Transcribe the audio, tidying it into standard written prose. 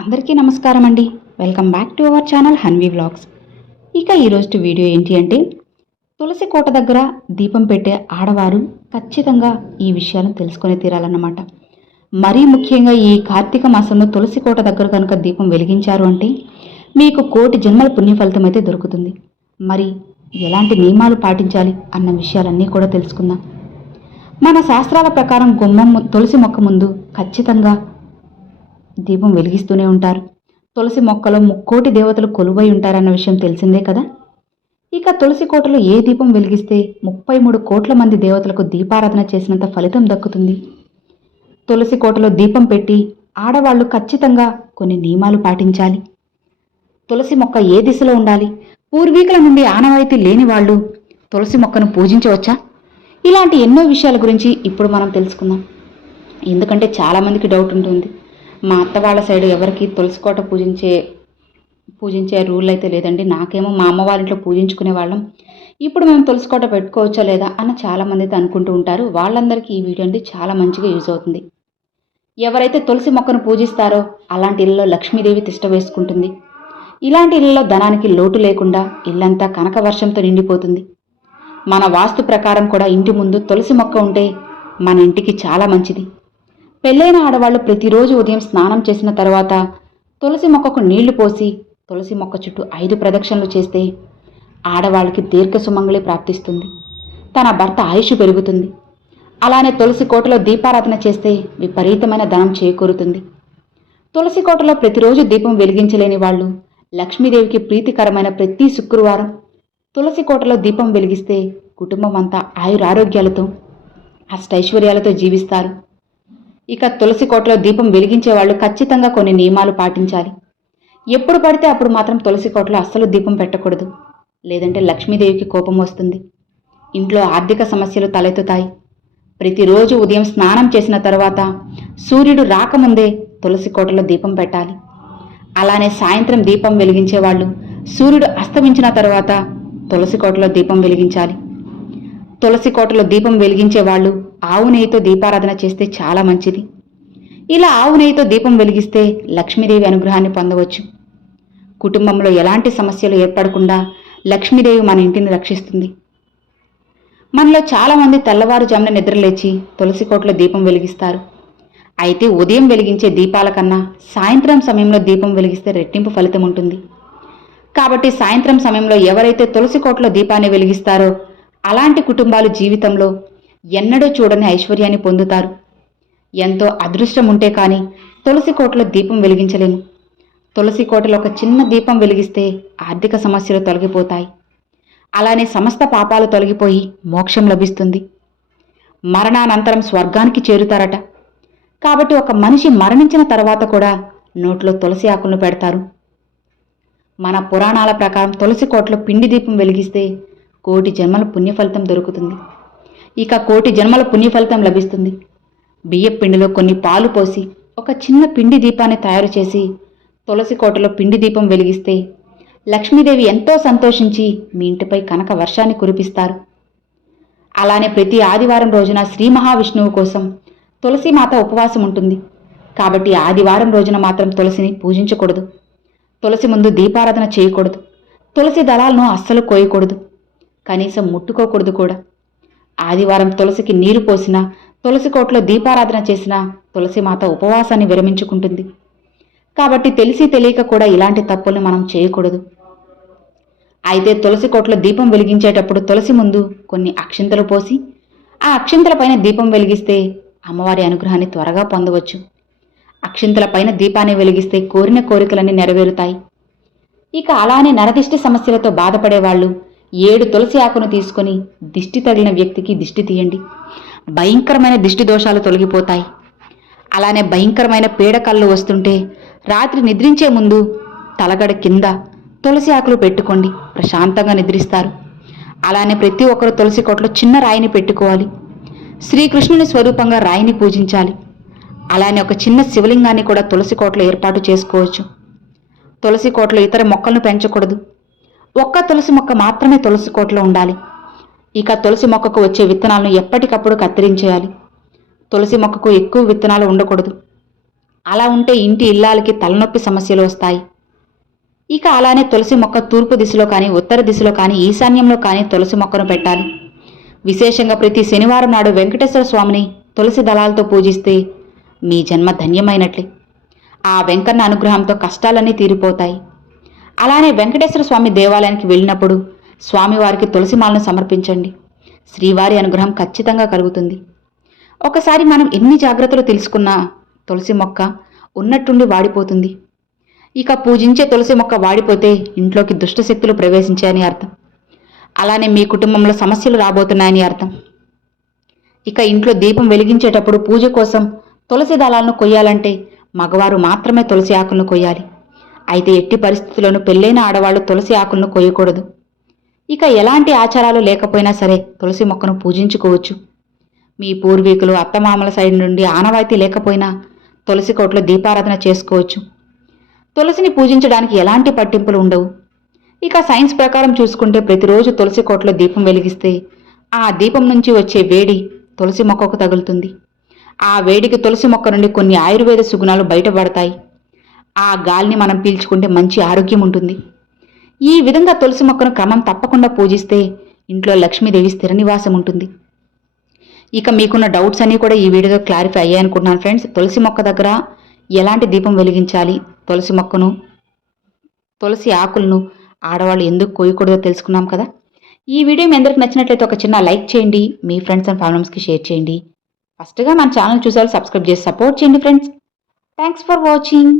అందరికీ నమస్కారం అండి. Welcome back to our channel Hanvi vlogs. ఇక ఈరోజు వీడియో ఏంటి అంటే, తులసి కోట దగ్గర దీపం పెట్టే ఆడవారు ఖచ్చితంగా ఈ విషయాలను తెలుసుకొని తీరాలన్నమాట. మరీ ముఖ్యంగా ఈ కార్తీక మాసంలో తులసి కోట దగ్గర కనుక దీపం వెలిగించారు అంటే మీకు కోటి జన్మల పుణ్య ఫలితం అయితే దొరుకుతుంది. మరి ఎలాంటి నియమాలు పాటించాలి అన్న విషయాలన్నీ కూడా తెలుసుకుందాం. మన శాస్త్రాల ప్రకారం గుమ్మం తులసి మొక్క ముందు ఖచ్చితంగా దీపం వెలిగిస్తూనే ఉంటారు. తులసి మొక్కలో ముక్కోటి దేవతలు కొలువై ఉంటారన్న విషయం తెలిసిందే కదా. ఇక తులసి కోటలో ఏ దీపం వెలిగిస్తే 33 కోట్ల మంది దేవతలకు దీపారాధన చేసినంత ఫలితం దక్కుతుంది. తులసి కోటలో దీపం పెట్టి ఆడవాళ్లు ఖచ్చితంగా కొన్ని నియమాలు పాటించాలి. తులసి మొక్క ఏ దిశలో ఉండాలి, పూర్వీకుల నుండి ఆనవాయితీ లేని వాళ్ళు తులసి మొక్కను పూజించవచ్చా, ఇలాంటి ఎన్నో విషయాల గురించి ఇప్పుడు మనం తెలుసుకుందాం. ఎందుకంటే చాలామందికి డౌట్ ఉంటుంది. మా అత్త వాళ్ళ సైడ్ ఎవరికి తులసి కోట పూజించే రూల్ అయితే లేదండి. నాకేమో మా అమ్మ వాళ్ళ ఇంట్లో పూజించుకునే వాళ్ళం. ఇప్పుడు మేము తులసి కోట పెట్టుకోవచ్చా లేదా అని చాలామంది అయితే అనుకుంటూ ఉంటారు. వాళ్ళందరికీ ఈ వీడియో అనేది చాలా మంచిగా యూజ్ అవుతుంది. ఎవరైతే తులసి మొక్కను పూజిస్తారో అలాంటి ఇళ్లలో లక్ష్మీదేవి తిష్ట వేసుకుంటుంది. ఇలాంటి ఇళ్లలో ధనానికి లోటు లేకుండా ఇల్లంతా కనక వర్షంతో నిండిపోతుంది. మన వాస్తు ప్రకారం కూడా ఇంటి ముందు తులసి మొక్క ఉంటే మన ఇంటికి చాలా మంచిది. పెళ్ళైన ఆడవాళ్లు ప్రతిరోజు ఉదయం స్నానం చేసిన తర్వాత తులసి మొక్కకు నీళ్లు పోసి తులసి మొక్క చుట్టూ 5 ప్రదక్షిణలు చేస్తే ఆడవాళ్ళకి దీర్ఘ సుమంగళి ప్రాప్తిస్తుంది. తన భర్త ఆయుష్ పెరుగుతుంది. అలానే తులసి కోటలో దీపారాధన చేస్తే విపరీతమైన ధనం చేకూరుతుంది. తులసి కోటలో ప్రతిరోజు దీపం వెలిగించలేని వాళ్ళు లక్ష్మీదేవికి ప్రీతికరమైన ప్రతి శుక్రవారం తులసి కోటలో దీపం వెలిగిస్తే కుటుంబం అంతా ఆయురారోగ్యాలతో అష్టైశ్వర్యాలతో జీవిస్తారు. ఇక తులసి కోటలో దీపం వెలిగించే వాళ్ళు ఖచ్చితంగా కొన్ని నియమాలు పాటించాలి. ఎప్పుడు పడితే అప్పుడు మాత్రం తులసి కోటలో అస్సలు దీపం పెట్టకూడదు. లేదంటే లక్ష్మీదేవికి కోపం వస్తుంది. ఇంట్లో ఆర్థిక సమస్యలు తలెత్తుతాయి. ప్రతిరోజు ఉదయం స్నానం చేసిన తర్వాత సూర్యుడు రాకముందే తులసి కోటలో దీపం పెట్టాలి. అలానే సాయంత్రం దీపం వెలిగించే వాళ్ళు సూర్యుడు అస్తమించిన తర్వాత తులసి కోటలో దీపం వెలిగించాలి. తులసి కోటలో దీపం వెలిగించే వాళ్ళు ఆవు నెయ్యితో దీపారాధన చేస్తే చాలా మంచిది. ఇలా ఆవు నెయ్యితో దీపం వెలిగిస్తే లక్ష్మీదేవి అనుగ్రహాన్ని పొందవచ్చు. కుటుంబంలో ఎలాంటి సమస్యలు ఏర్పడకుండా లక్ష్మీదేవి మన ఇంటిని రక్షిస్తుంది. మనలో చాలామంది తెల్లవారుజామున నిద్రలేచి తులసి కోటలో దీపం వెలిగిస్తారు. అయితే ఉదయం వెలిగించే దీపాల కన్నా సాయంత్రం సమయంలో దీపం వెలిగిస్తే రెట్టింపు ఫలితం ఉంటుంది. కాబట్టి సాయంత్రం సమయంలో ఎవరైతే తులసి కోటలో దీపాన్ని వెలిగిస్తారో అలాంటి కుటుంబాలు జీవితంలో ఎన్నడూ చూడని ఐశ్వర్యాన్ని పొందుతారు. ఎంతో అదృష్టం ఉంటే కానీ తులసి కోటలో దీపం వెలిగించలేము. తులసి కోటలో ఒక చిన్న దీపం వెలిగిస్తే ఆర్థిక సమస్యలు తొలగిపోతాయి. అలానే సమస్త పాపాలు తొలగిపోయి మోక్షం లభిస్తుంది. మరణానంతరం స్వర్గానికి చేరుతారట. కాబట్టి ఒక మనిషి మరణించిన తర్వాత కూడా నోట్లో తులసి ఆకులను పెడతారు. మన పురాణాల ప్రకారం తులసి కోటలో పిండి దీపం వెలిగిస్తే కోటి జన్మల పుణ్యఫలితం దొరుకుతుంది. ఇక కోటి జన్మల పుణ్యఫలితం లభిస్తుంది. బియ్యం పిండిలో కొన్ని పాలు పోసి ఒక చిన్న పిండి దీపాన్ని తయారు చేసి తులసి కోటలో పిండి దీపం వెలిగిస్తే లక్ష్మీదేవి ఎంతో సంతోషించి మీ ఇంటిపై కనక వర్షాన్ని కురిపిస్తారు. అలానే ప్రతి ఆదివారం రోజున శ్రీ మహావిష్ణువు కోసం తులసిమాత ఉపవాసం ఉంటుంది. కాబట్టి ఆదివారం రోజున మాత్రం తులసిని పూజించకూడదు. తులసి ముందు దీపారాధన చేయకూడదు. తులసి దళాలను అస్సలు కోయకూడదు. కనీసం ముట్టుకోకూడదు కూడా. ఆదివారం తులసికి నీరు పోసినా తులసి కోటలో దీపారాధన చేసినా తులసిమాత ఉపవాసాన్ని విరమించుకుంటుంది. కాబట్టి తెలిసి తెలియక కూడా ఇలాంటి తప్పుల్ని మనం చేయకూడదు. అయితే తులసి కోటలో దీపం వెలిగించేటప్పుడు తులసి ముందు కొన్ని అక్షింతలు పోసి ఆ అక్షింతల పైన దీపం వెలిగిస్తే అమ్మవారి అనుగ్రహాన్ని త్వరగా పొందవచ్చు. అక్షింతల పైన దీపాన్ని వెలిగిస్తే కోరిన కోరికలన్నీ నెరవేరుతాయి. ఇక అలానే నరదిష్టి సమస్యలతో బాధపడేవాళ్ళు 7 తులసి ఆకును తీసుకొని దిష్టి తగిలిన వ్యక్తికి దిష్టి తీయండి. భయంకరమైన దిష్టి దోషాలు తొలగిపోతాయి. అలానే భయంకరమైన పీడకళ్ళు వస్తుంటే రాత్రి నిద్రించే ముందు తలగడ కింద తులసి ఆకులు పెట్టుకోండి. ప్రశాంతంగా నిద్రిస్తారు. అలానే ప్రతి ఒక్కరు తులసి కోటలో చిన్న రాయిని పెట్టుకోవాలి. శ్రీకృష్ణుని స్వరూపంగా రాయిని పూజించాలి. అలానే ఒక చిన్న శివలింగాన్ని కూడా తులసి కోటలో ఏర్పాటు చేసుకోవచ్చు. తులసి కోటలో ఇతర మొక్కలను పెంచకూడదు. ఒక్క తులసి మొక్క మాత్రమే తులసి కోటలో ఉండాలి. ఇక తులసి మొక్కకు వచ్చే విత్తనాలను ఎప్పటికప్పుడు కత్తిరించేయాలి. తులసి మొక్కకు ఎక్కువ విత్తనాలు ఉండకూడదు. అలా ఉంటే ఇంటి ఇల్లాలకి తలనొప్పి సమస్యలు వస్తాయి. ఇక అలానే తులసి మొక్క తూర్పు దిశలో కానీ ఉత్తర దిశలో కానీ ఈశాన్యంలో కానీ తులసి మొక్కను పెట్టాలి. విశేషంగా ప్రతి శనివారం నాడు వెంకటేశ్వర స్వామిని తులసి దళాలతో పూజిస్తే మీ జన్మ ధన్యమైనట్లే. ఆ వెంకన్న అనుగ్రహంతో కష్టాలన్నీ తీరిపోతాయి. అలానే వెంకటేశ్వర స్వామి దేవాలయానికి వెళ్ళినప్పుడు స్వామివారికి తులసిమాలను సమర్పించండి. శ్రీవారి అనుగ్రహం ఖచ్చితంగా కలుగుతుంది. ఒకసారి మనం ఎన్ని జాగ్రత్తలు తెలుసుకున్నా తులసి మొక్క ఉన్నట్టుండి వాడిపోతుంది. ఇక పూజించే తులసి మొక్క వాడిపోతే ఇంట్లోకి దుష్టశక్తులు ప్రవేశించాయని అర్థం. అలానే మీ కుటుంబంలో సమస్యలు రాబోతున్నాయని అర్థం. ఇక ఇంట్లో దీపం వెలిగించేటప్పుడు పూజ కోసం తులసి దళాలను కొయ్యాలంటే మగవారు మాత్రమే తులసి ఆకులను కొయ్యాలి. అయితే ఎట్టి పరిస్థితుల్లోనూ పెళ్ళైన ఆడవాళ్లు తులసి ఆకులను కొయ్యకూడదు. ఇక ఎలాంటి ఆచారాలు లేకపోయినా సరే తులసి మొక్కను పూజించుకోవచ్చు. మీ పూర్వీకులు అత్తమామల సైడ్ నుండి ఆనవాయితీ లేకపోయినా తులసి కోటలో దీపారాధన చేసుకోవచ్చు. తులసిని పూజించడానికి ఎలాంటి పట్టింపులు ఉండవు. ఇక సైన్స్ ప్రకారం చూసుకుంటే ప్రతిరోజు తులసి కోటలో దీపం వెలిగిస్తే ఆ దీపం నుంచి వచ్చే వేడి తులసి మొక్కకు తగులుతుంది. ఆ వేడికి తులసి మొక్క నుండి కొన్ని ఆయుర్వేద సుగుణాలు బయటపడతాయి. ఆ గాలిని మనం పీల్చుకుంటే మంచి ఆరోగ్యం ఉంటుంది. ఈ విధంగా తులసి మొక్కను క్రమం తప్పకుండా పూజిస్తే ఇంట్లో లక్ష్మీదేవి స్థిర నివాసం ఉంటుంది. ఇక మీకున్న డౌట్స్ అన్నీ కూడా ఈ వీడియోలో క్లారిఫై అయ్యాయనుకుంటున్నాను ఫ్రెండ్స్. తులసి మొక్క దగ్గర ఎలాంటి దీపం వెలిగించాలి, తులసి మొక్కను తులసి ఆకులను ఆడవాళ్ళు ఎందుకు కోయకూడదో తెలుసుకున్నాం కదా. ఈ వీడియో మీ అందరికి నచ్చినట్లయితే ఒక చిన్న లైక్ చేయండి, మీ ఫ్రెండ్స్ అండ్ ఫ్యామిలీస్కి షేర్ చేయండి. ఫస్ట్గా మన ఛానల్ చూసారు సబ్స్క్రైబ్ చేసి సపోర్ట్ చేయండి ఫ్రెండ్స్. Thanks for watching.